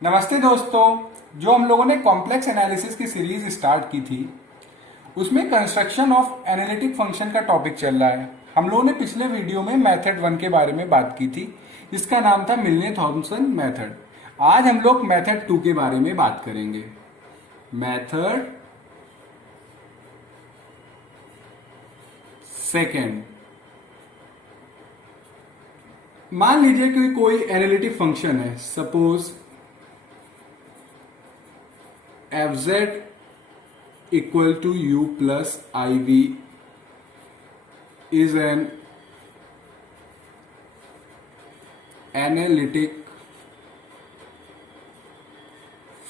नमस्ते दोस्तों। जो हम लोगों ने कॉम्प्लेक्स एनालिसिस की सीरीज स्टार्ट की थी उसमें कंस्ट्रक्शन ऑफ एनालिटिक फंक्शन का टॉपिक चल रहा है। हम लोगों ने पिछले वीडियो में मेथड 1 के बारे में बात की थी जिसका नाम था मिलने थॉमसन मेथड। आज हम लोग मेथड 2 के बारे में बात करेंगे। Method second. मान लीजिए कि कोई एनालिटिक फंक्शन है, suppose F Z equal to u plus iv is an analytic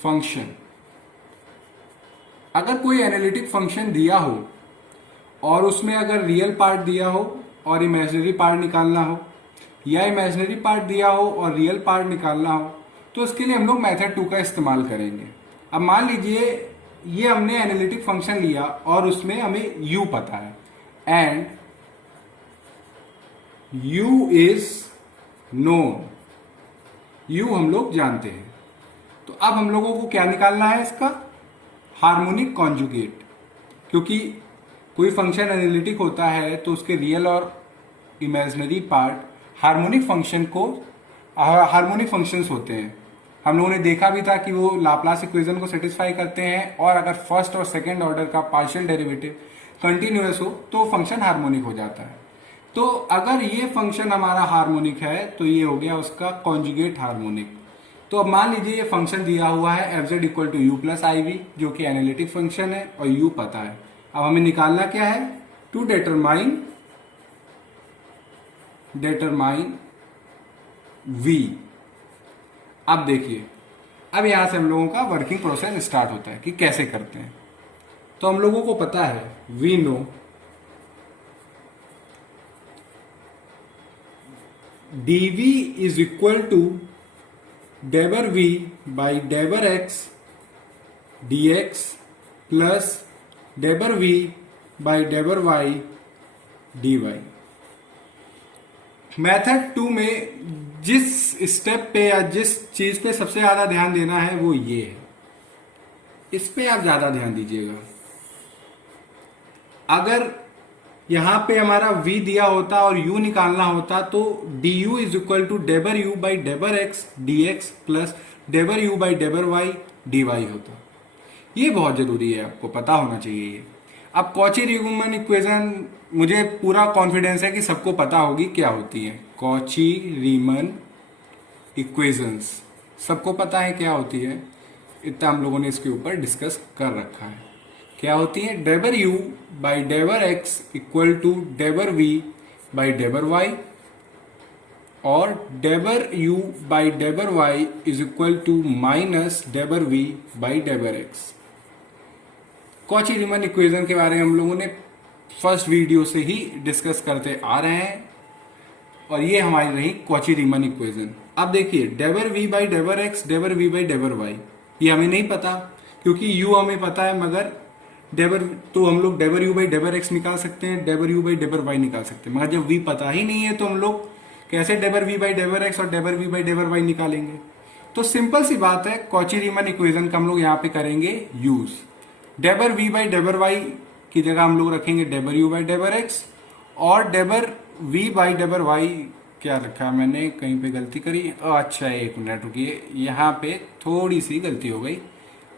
function। अगर कोई एनालिटिक फंक्शन दिया हो और उसमें अगर रियल पार्ट दिया हो और इमेजिनरी पार्ट निकालना हो, या इमेजिनरी पार्ट दिया हो और रियल पार्ट निकालना हो, तो इसके लिए हम लोग मेथड 2 का इस्तेमाल करेंगे। अब मान लीजिए ये हमने एनालिटिक फंक्शन लिया और उसमें हमें u पता है and u is known. u हम लोग जानते हैं, तो अब हम लोगों को क्या निकालना है, इसका हार्मोनिक कॉन्जुगेट। क्योंकि कोई फंक्शन एनालिटिक होता है तो उसके रियल और इमेजिनरी पार्ट हार्मोनिक फंक्शंस होते हैं। हम लोगों ने देखा भी था कि वो लाप्लास इक्वेशन को सेटिस्फाई करते हैं, और अगर फर्स्ट और सेकंड ऑर्डर का पार्शियल डेरिवेटिव कंटिन्यूअस हो तो फंक्शन हार्मोनिक हो जाता है। तो अगर ये फंक्शन हमारा हार्मोनिक है तो ये हो गया उसका कॉन्जुगेट हार्मोनिक। तो अब मान लीजिए ये फंक्शन दिया हुआ है f z equal to u plus i v, जो कि एनालिटिक फंक्शन है और यू पता है। अब हमें निकालना क्या है, टू डेटरमाइन वी। अब देखिए, अब यहां से हम लोगों का वर्किंग प्रोसेस स्टार्ट होता है कि कैसे करते हैं। तो हम लोगों को पता है, we know dv is equal to डेबर v बाई डेबर x dx प्लस डेबर v बाई डेबर y dy। मेथड 2 में जिस स्टेप पे या जिस चीज पे सबसे ज्यादा ध्यान देना है वो ये है, इस पे आप ज्यादा ध्यान दीजिएगा। अगर यहां पे हमारा v दिया होता और u निकालना होता तो du इज इक्वल टू डेबर u बाई डेबर x dx प्लस डेबर u बाई डेबर y dy होता। ये बहुत जरूरी है, आपको पता होना चाहिए ये। अब कॉची रीमन इक्वेशन मुझे पूरा कॉन्फिडेंस है कि सबको पता होगी क्या होती है। कॉची रीमन इक्वेशंस सबको पता है क्या होती है, इतना हम लोगों ने इसके ऊपर डिस्कस कर रखा है। क्या होती है, डेबर u बाई डेबर x इक्वल टू डेबर v बाई डेबर y, और डेबर u बाई डेबर y is equal to minus डेबर v बाई डेबर x। कॉची रीमन इक्वेशन के बारे में हम लोगों ने फर्स्ट वीडियो से ही डिस्कस करते आ रहे हैं, और ये हमारी रही कॉची रीमन इक्वेशन। अब देखिए, डेबर v बाई डेबर x डेबर v बाई डेबर y, ये हमें नहीं पता क्योंकि u हमें पता है, मगर डेबर तो हम लोग डेबर u बाई डेबर x निकाल सकते हैं, डेबर u बाई डेबर y निकाल सकते हैं, मगर जब v पता ही नहीं है तो हम लोग कैसे डेबर v बाई डेबर x और डेबर v बाई डेबर y निकालेंगे। तो सिंपल सी बात है, कॉची रीमन इक्वेशन का हम लोग यहाँ पे करेंगे यूज। डेबर v बाई डेबर y की जगह हम लोग रखेंगे डेबर u बाई डेबर x, और डेबर v बाई डेबर y क्या रखा है मैंने, कहीं पे गलती करी। अच्छा, एक मिनट रुकिए, यहाँ पे थोड़ी सी गलती हो गई।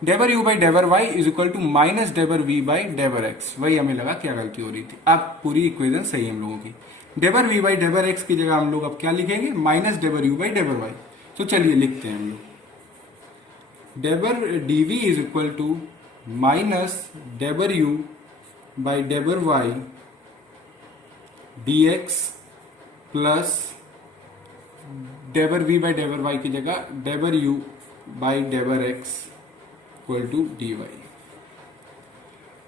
डेबर u बाई डेबर y is equal to minus डेबर v बाई डेबर x, वही हमें लगा क्या गलती हो रही थी। अब पूरी इक्वेशन सही है हम लोगों की। डेबर v बाई डेबर x की जगह हम लोग अब क्या लिखेंगे, माइनस डेबर u बाई डेबर y। तो चलिए लिखते हैं हम लोग, डेबर dv is equal to minus डेबर u बाई डेबर y dx प्लस डेबर v बाई डेबर y की जगह डेबर u बाई डेबर x इक्वल टू dy।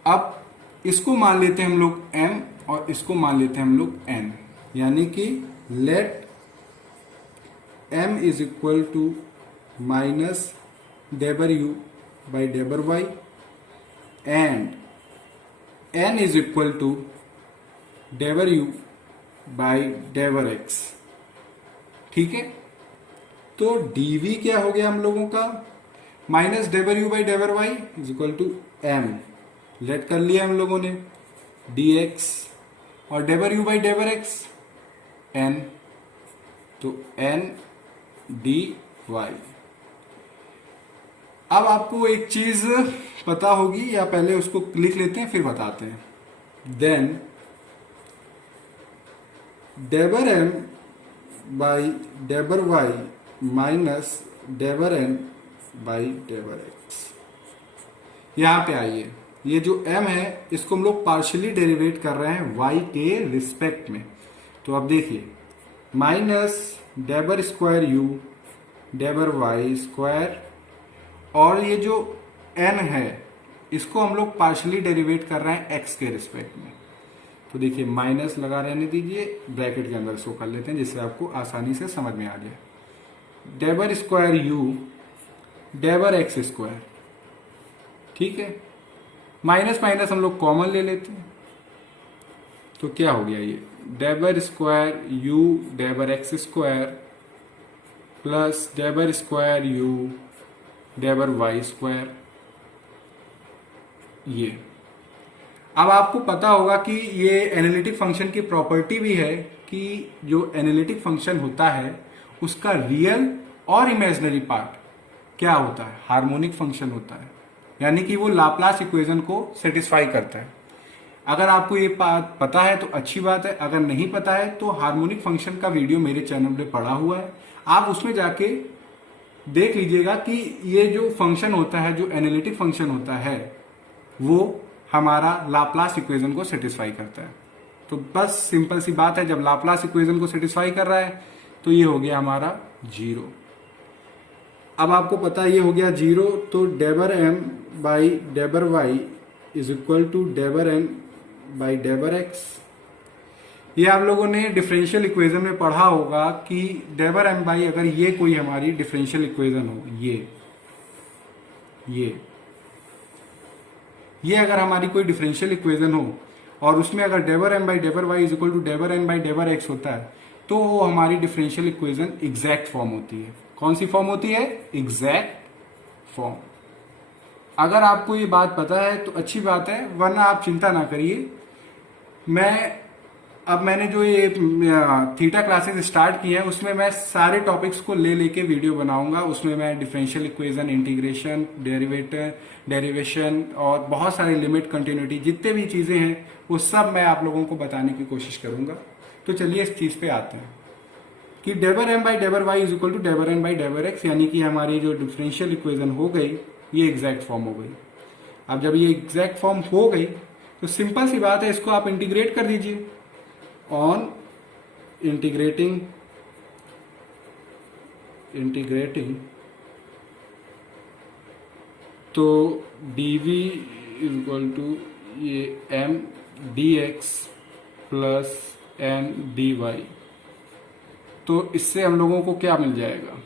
अब इसको मान लेते हैं हम लोग m और इसको मान लेते हैं हम लोग n, यानी कि let m is equal to minus डेबर u बाई डेबर y and n is equal to डेबर u बाई डेबर x। ठीक है, तो dv क्या हो गया हम लोगों का, माइनस डेबर यू बाई डेबर Y is equal to M, let कर लिया हम लोगों ने, dx और डेबर यू बाई डेबर एक्स n, तो n dy। अब आपको एक चीज पता होगी, या पहले उसको लिख लेते हैं फिर बताते हैं। देन डेबर m बाई डेबर y माइनस डेबर n बाई डेबर x। यहां पे आइए, ये जो m है इसको हम लोग पार्शियली डेरिवेट कर रहे हैं y के रिस्पेक्ट में। तो अब देखिए, माइनस डेबर स्क्वायर u डेबर y स्क्वायर, और ये जो n है इसको हम लोग पार्शियली डेरिवेट कर रहे हैं x के रिस्पेक्ट में। तो देखिए, माइनस लगा रहने दीजिए, ब्रैकेट के अंदर शो कर लेते हैं जिससे आपको आसानी से समझ में आ जाए। डेबर स्क्वायर u डेबर एक्स स्क्वायर, ठीक है, माइनस माइनस हम लोग कॉमन ले लेते हैं, तो क्या हो गया, ये डेबर स्क्वायर u डेबर एक्स स्क्वायर प्लस डेबर स्क्वायर u डेबर वाई स्क्वायर। ये अब आपको पता होगा कि ये एनालिटिक फंक्शन की प्रॉपर्टी भी है कि जो एनालिटिक फंक्शन होता है उसका रियल और इमेजिनरी पार्ट क्या होता है, हार्मोनिक फंक्शन होता है, यानी कि वो लाप्लास इक्वेशन को सेटिस्फाई करता है। अगर आपको ये बात पता है तो अच्छी बात है, अगर नहीं पता है तो हार्मोनिक फंक्शन का वीडियो मेरे चैनल पे पड़ा हुआ है, आप उसमें जाके देख लीजिएगा कि ये जो फंक्शन होता है, जो एनालिटिक फंक्शन होता है, वो हमारा लाप्लास इक्वेशन को सेटिस्फाई करता है। तो बस सिंपल सी बात है, जब लाप्लास इक्वेशन को सेटिस्फाई कर रहा है तो ये हो गया हमारा जीरो। अब आपको पता है ये हो गया जीरो, तो डेबर m बाई डेबर y इज इक्वल टू डेबर n बाई डेबर x। ये आप लोगों ने डिफरेंशियल इक्वेशन में पढ़ा होगा कि डेबर m बाई, अगर ये कोई हमारी डिफरेंशियल इक्वेशन हो, ये अगर हमारी कोई डिफरेंशियल इक्वेशन हो और उसमें अगर डेबर m बाई डेबर y इज इक्वल टू डेबर n बाई डेबर x होता है, तो वो हमारी डिफरेंशियल इक्वेशन एग्जैक्ट फॉर्म होती है। कौन सी फॉर्म होती है, एग्जैक्ट फॉर्म। अगर आपको ये बात पता है तो अच्छी बात है, वरना आप चिंता ना करिए। मैंने जो ये थीटा क्लासेस स्टार्ट की है उसमें मैं सारे टॉपिक्स को ले लेके वीडियो बनाऊंगा। उसमें मैं डिफरेंशियल इक्वेशन, इंटीग्रेशन, डेरिवेशन और बहुत सारे लिमिट, कंटिन्यूटी, जितने भी चीजें हैं वो सब मैं आप लोगों को बताने की कोशिश करूंगा। तो चलिए इस चीज पे आते हैं कि डेबर m बाई डेबर y इज इक्वल टू डेबर n बाई डेबर x, यानी कि हमारी जो डिफरेंशियल इक्वेशन हो गई ये एग्जैक्ट फॉर्म हो गई। अब जब ये एग्जैक्ट फॉर्म हो गई तो सिंपल सी बात है, इसको आप इंटीग्रेट कर दीजिए। ऑन इंटीग्रेटिंग तो dv इज इक्वल टू ये m dx plus n dy, तो इससे हम लोगों को क्या मिल जाएगा,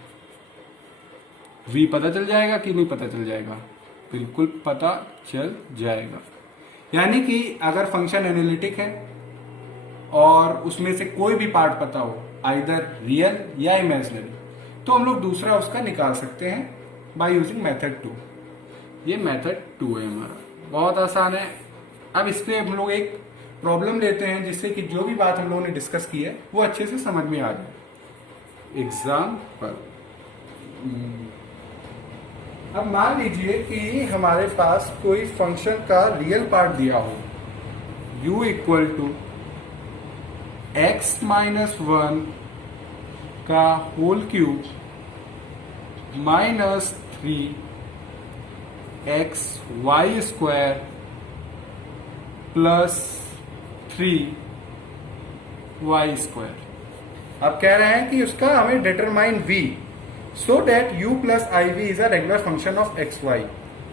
v पता चल जाएगा कि नहीं पता चल जाएगा, बिल्कुल पता चल जाएगा। यानी कि अगर फंक्शन एनालिटिक है और उसमें से कोई भी पार्ट पता हो, आइदर रियल या इमेजिनरी, तो हम लोग दूसरा उसका निकाल सकते हैं बाय यूजिंग मेथड 2। ये मेथड 2 है हमारा, बहुत आसान है। अब इस पे हम लोग एक प्रॉब्लम लेते हैं जिससे कि जो भी बात हम लोगों ने डिस्कस की है वो अच्छे से समझ में आ जाए। एग्जाम्पल, अब मान लीजिए कि हमारे पास कोई फंक्शन का रियल पार्ट दिया हो, u equal to x minus 1 का whole cube minus 3x y square plus 3y square. अब कह रहे हैं कि उसका हमें determine v so that u plus i v is a regular function of x y,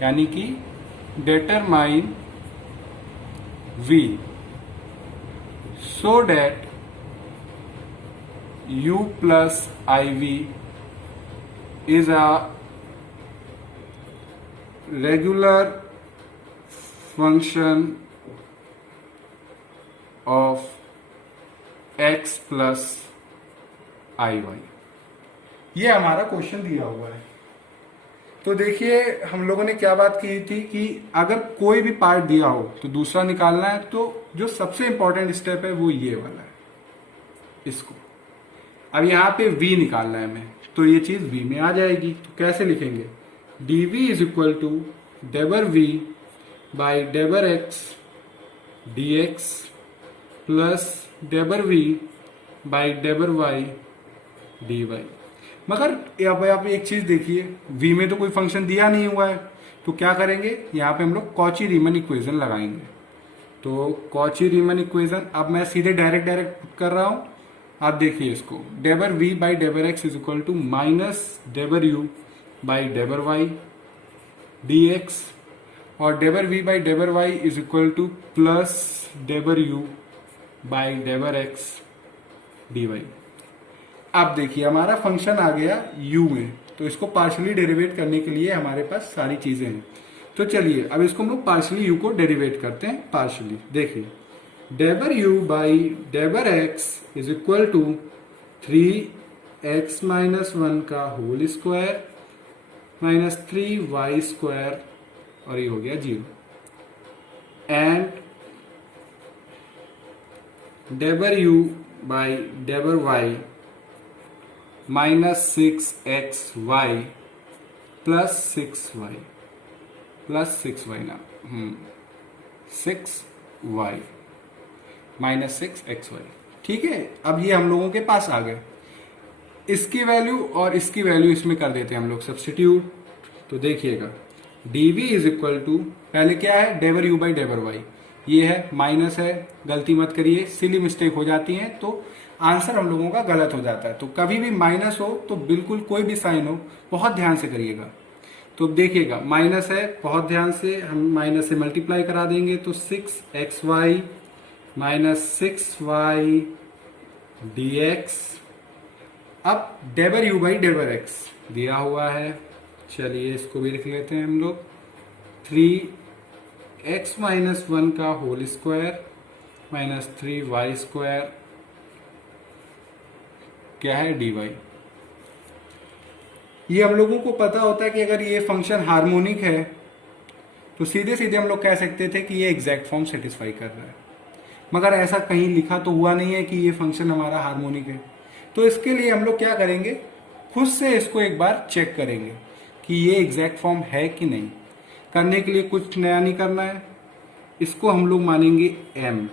यानी कि determine v so that u plus iv is a regular function of x plus iy। ये हमारा क्वेश्चन दिया हुआ है। तो देखिए हम लोगों ने क्या बात की थी कि अगर कोई भी पार्ट दिया हो तो दूसरा निकालना है, तो जो सबसे इंपॉर्टेंट स्टेप है वो ये वाला है, इसको। अब यहाँ पे v निकालना है हमें, तो ये चीज v में आ जाएगी। तो कैसे लिखेंगे, dv इज इक्वल टू डेबर v बाई डेबर x dx प्लस डेबर v बाई डेबर y dy। मगर अब आप एक चीज देखिए, v में तो कोई फंक्शन दिया नहीं हुआ है, तो क्या करेंगे, यहाँ पे हम लोग कॉची रीमन इक्वेशन लगाएंगे। तो कॉची रीमन इक्वेशन अब मैं सीधे डायरेक्ट कर रहा हूं। आप देखिए इसको, डेबर v बाई डेबर x is equal to minus डेबर u बाई डेबर y dx, और डेबर v बाई डेबर y is equal to plus डेबर u बाई डेबर एक्स dy। अब देखिए हमारा फंक्शन आ गया u में, तो इसको पार्शियली डेरिवेट करने के लिए हमारे पास सारी चीजें हैं। तो चलिए अब इसको हम लोग पार्शियली u को डेरिवेट करते हैं पार्शियली। देखिए डेबर u बाई डेबर x is equal to 3x minus 1 का whole square minus 3y square, और ये हो गया 0, एंड डेबर u बाई डेबर y minus 6xy plus 6y ना 6y माइनस 6xy। ठीक है, अब ये हम लोगों के पास आ गए। इसकी वैल्यू और इसकी वैल्यू इसमें कर देते हैं हम लोग सब्स्टिट्यूट। तो देखिएगा dv इज इक्वल टू, पहले क्या है, डेबर u बाई डेबर y, ये है माइनस है, गलती मत करिए, सिली मिस्टेक हो जाती है तो आंसर हम लोगों का गलत हो जाता है। तो कभी भी माइनस हो तो बिल्कुल कोई भी साइन हो बहुत ध्यान से करिएगा। तो देखिएगा माइनस है, बहुत ध्यान से हम माइनस से मल्टीप्लाई करा देंगे, तो 6xy माइनस 6y dx। अब डेबर u बाई डेबर x दिया हुआ है, चलिए इसको भी लिख लेते हैं हम लोग, 3x माइनस 1 का whole square minus 3y square, क्या है, dy। ये हम लोगों को पता होता है कि अगर ये फंक्शन हार्मोनिक है तो सीधे सीधे हम लोग कह सकते थे कि ये एग्जैक्ट फॉर्म सेटिस्फाई कर रहा है, मगर ऐसा कहीं लिखा तो हुआ नहीं है कि ये फंक्शन हमारा हार्मोनिक है। तो इसके लिए हम लोग क्या करेंगे, खुद से इसको एक बार चेक करेंगे कि ये एग्जैक्ट फॉर्म है कि नहीं। करने के लिए कुछ नया नहीं करना है, इसको हम लोग मानेंगे m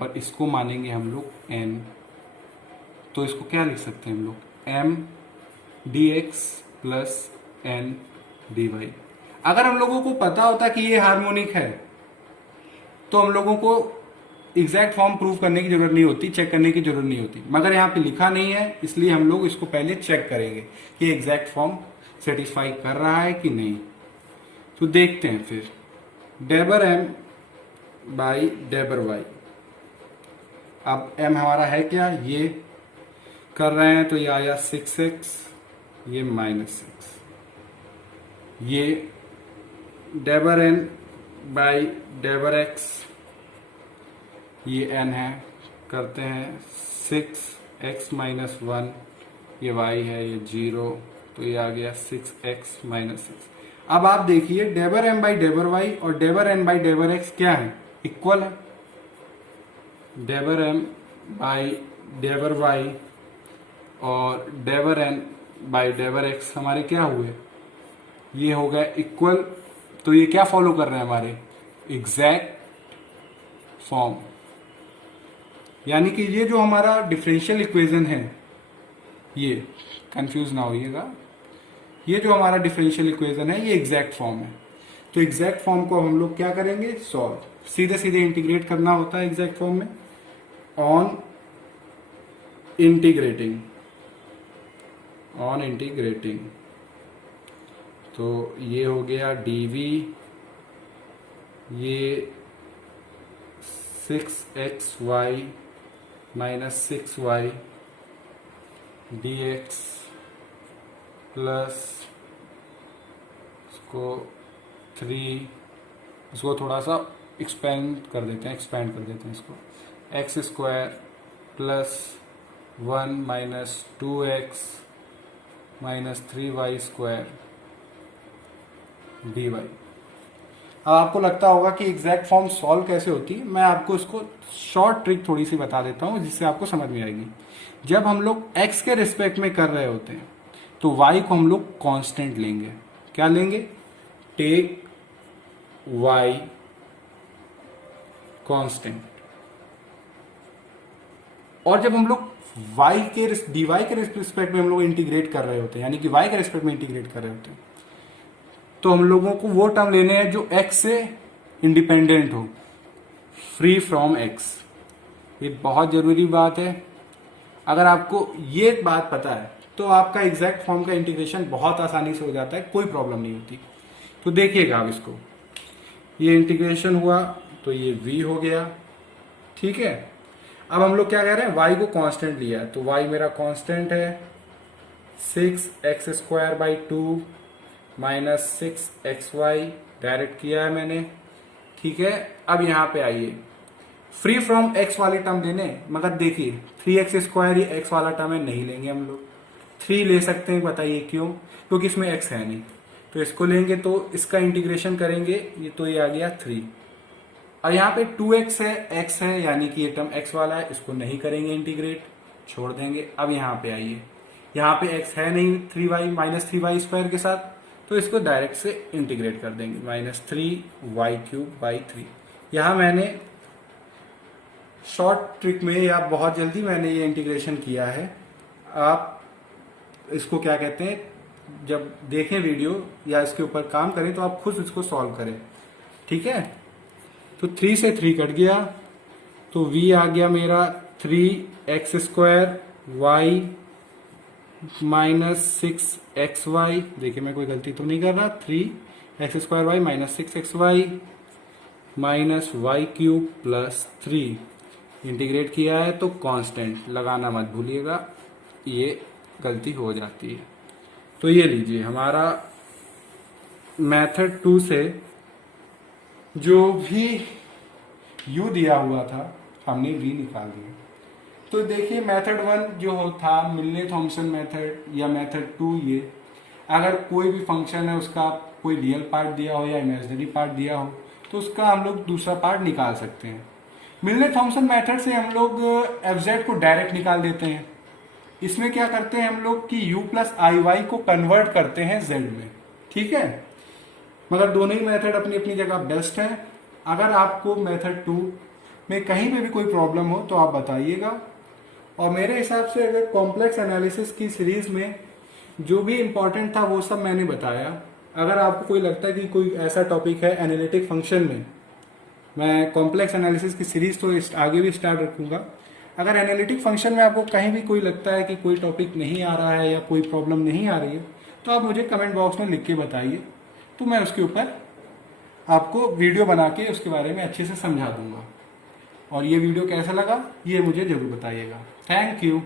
और इसको मानेंगे हम लोग n। तो इसको क्या लिख सकते हैं हम लोग, m dx plus n dy। अगर हम लोगों को पता होता कि ये हार्मोनिक है तो हम लोगों को एग्जैक्ट फॉर्म प्रूव करने की जरूरत नहीं होती, चेक करने की जरूरत नहीं होती, मगर यहाँ पे लिखा नहीं है इसलिए हम लोग इसको पहले चेक करेंगे कि एग्जैक्ट फॉर्म सेटिस्फाई कर रहा है कि नहीं। तो देखते हैं फिर, डेबर m बाई डेबर y। अब m हमारा है क्या, ये कर रहे हैं, तो ये आया 6x, ये माइनस 6, ये डेबर n बाई डेबर x, ये n है, करते हैं 6x माइनस 1, ये y है, ये 0, तो ये आ गया 6x माइनस 6। अब आप देखिए डेबर m बाई डेबर y और डेबर n बाई डेबर x क्या है, इक्वल है। डेबर m बाई डेबर y और डेबर n बाई डेबर x हमारे क्या हुए, ये हो गए इक्वल। तो ये क्या फॉलो कर रहे हैं, हमारे एग्जैक्ट फॉर्म। यानी कि ये जो हमारा डिफरेंशियल इक्वेशन है, ये कंफ्यूज ना होइएगा, ये जो हमारा डिफरेंशियल इक्वेशन है ये एग्जैक्ट फॉर्म है। तो एग्जैक्ट फॉर्म को हम लोग क्या करेंगे, सॉल्व, सीधे सीधे इंटीग्रेट करना होता है एग्जैक्ट फॉर्म में। ऑन इंटीग्रेटिंग तो ये हो गया dv, ये 6xy minus 6y dx plus इसको थोड़ा सा एक्सपेंड कर देते हैं इसको, x square plus 1 minus 2x minus 3y² dy। अब आपको लगता होगा कि एग्जैक्ट फॉर्म सॉल्व कैसे होती है, मैं आपको इसको शॉर्ट ट्रिक थोड़ी सी बता देता हूँ जिससे आपको समझ में आएगी। जब हम लोग x के रिस्पेक्ट में कर रहे होते हैं तो y को हम लोग कांस्टेंट लेंगे। क्या लेंगे? Take y constant. और जब हम लोग y के dy के रिस्पेक्ट में हम लोग इंटीग्रेट कर रहे होते हैं, यानी कि y के रिस्पेक्ट में इंटीग्रेट कर रहे होते हैं, तो हम लोगों को वो टर्म लेने हैं जो x से इंडिपेंडेंट हो, फ्री फ्रॉम x। ये बहुत जरूरी बात है। अगर आपको ये बात पता है तो आपका एग्जैक्ट फॉर्म का इंटीग्रेशन बहुत आसानी से हो जाता है, कोई प्रॉब्लम नहीं होती। तो देखिएगा आप इसको, ये इंटीग्रेशन हुआ तो ये v हो गया, ठीक है। अब हम लोग क्या कह रहे हैं, y को कांस्टेंट लिया है, तो y मेरा कांस्टेंट है 6x² माइनस 6xy, डायरेक्ट किया है मैंने, ठीक है। अब यहां पे आइए, फ्री फ्रॉम x वाली टर्म लेने, मगर देखिए 3x² ये x वाला टर्म है, नहीं लेंगे हम लोग। 3 ले सकते हैं, बताइए क्यों? क्योंकि इसमें x है नहीं, तो इसको लेंगे तो इसका इंटीग्रेशन करेंगे, ये तो ये आ गया 3। और यहाँ पे 2x है, x है, यानी कि ये टर्म x वाला है, इसको नहीं करेंगे इंटीग्रेट, छोड़ देंगे। अब यहाँ पे आइए, यहाँ पे x है नहीं 3y माइनस 3y² के साथ, तो इसको डायरेक्ट से इंटीग्रेट कर देंगे, माइनस 3y³/3। यहाँ मैंने शॉर्ट ट्रिक में या बहुत जल्दी मैंने ये इंटीग्रेशन किया है। आप इसको क्या कहते हैं, जब देखें वीडियो या इसके ऊपर काम करें तो आप खुद इसको सॉल्व करें, ठीक है। तो 3 से 3 कट गया, तो v आ गया मेरा 3x² y माइनस 6xy। देखिए मैं कोई गलती तो नहीं कर रहा, 3x² y minus 6xy minus y³+3। Integrate किया है तो कांस्टेंट लगाना मत भूलिएगा, ये गलती हो जाती है। तो ये लीजिए, हमारा मेथड 2 से जो भी u दिया हुआ था हमने v निकाल दिया। तो देखिए मेथड 1 जो था मिलने थॉमसन मेथड या मेथड 2, ये अगर कोई भी फंक्शन है उसका कोई रियल पार्ट दिया हो या इमेजिनरी पार्ट दिया हो तो उसका हम लोग दूसरा पार्ट निकाल सकते हैं। मिलने थॉमसन मेथड से हम लोग fz को डायरेक्ट निकाल देते हैं। इसमें क्या करते हैं हम लोग कि u प्लस iy को कन्वर्ट करते हैं z में, ठीक है। मगर दोनों ही मेथड अपनी अपनी जगह बेस्ट है। अगर आपको मेथड 2 में कहीं पे भी कोई प्रॉब्लम हो तो आप बताइएगा। और मेरे हिसाब से अगर कॉम्प्लेक्स एनालिसिस की सीरीज में जो भी इम्पोर्टेंट था वो सब मैंने बताया। अगर आपको कोई लगता है कि कोई ऐसा टॉपिक है एनालिटिक फंक्शन में, मैं कॉम्प्लेक्स एनालिसिस की सीरीज तो आगे भी स्टार्ट रखूंगा। अगर एनालिटिक फंक्शन में आपको कहीं भी कोई लगता है कि कोई टॉपिक नहीं आ रहा है या कोई प्रॉब्लम नहीं आ रही है तो आप मुझे कमेंट बॉक्स में लिख के बताइए, तो मैं उसके ऊपर आपको वीडियो बना के उसके बारे में अच्छे से समझा दूंगा। और ये वीडियो कैसा लगा ये मुझे जरूर बताइएगा। Thank you.